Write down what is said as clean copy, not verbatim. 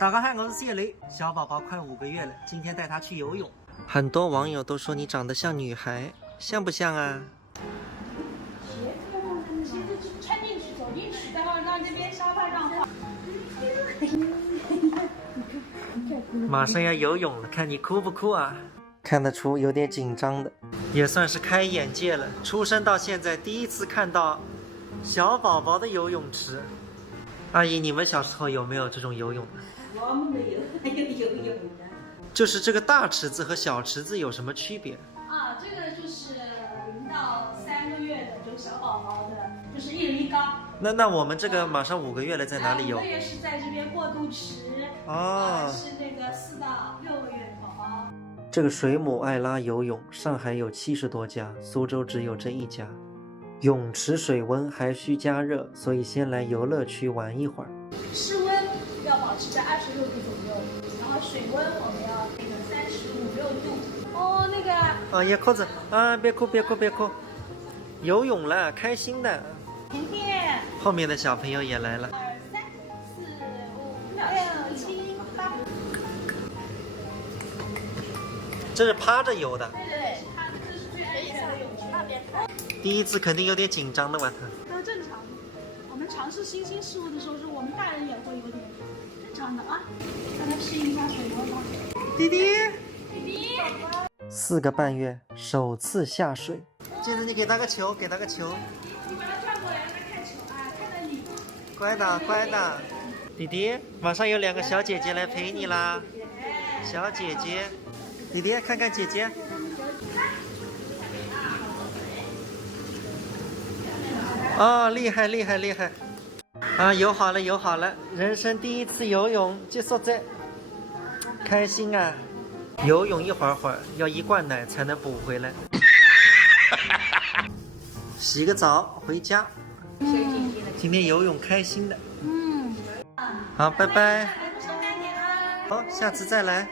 大家好，我是谢雷，小宝宝快5个月了，今天带他去游泳。很多网友都说你长得像女孩，像不像啊？鞋子穿进去，走进去，然后让这边沙发上放。马上要游泳了，看你哭不哭啊？看得出有点紧张的，也算是开眼界了。出生到现在第一次看到小宝宝的游泳池。阿姨，你们小时候有没有这种游泳的？我们没有，还有游泳的。就是这个大池子和小池子有什么区别？啊，这个就是0到3个月的，就是小宝宝的，就是1厘高。那我们这个马上5个月了，在哪里游？5个月是在这边过渡池。哦，是那个4到6个月的宝宝。这个水母爱拉游泳，上海有70多家，苏州只有这一家。泳池水温还需加热，所以先来游乐区玩一会儿。室温要保持在26度左右，然后水温我们要那个35、6度。哦，那个。啊，叶扣子啊，别哭别哭别哭，游泳了，开心的。甜甜。后面的小朋友也来了。2、3、4、5、6、7、8。这是趴着游的。对，这是最安全的泳池。那边看。第一次肯定有点紧张的吧？都正常。我们尝试新兴事物的时候，是我们大人也会有点正常的啊。让他适应一下水温吧。弟弟，4个半月首次下水。接着你给他个球，给他个球。你把他转过来，让他看球啊，看到你。乖的乖的。弟弟，马上有2个小姐姐来陪你啦。小姐姐，弟弟看看姐姐。哦，厉害厉害厉害！啊，游好了游好了，人生第一次游泳结束在，开心啊！游泳一会儿要1罐奶才能补回来。洗个澡回家。今天游泳开心的。好，拜拜。好，下次再来。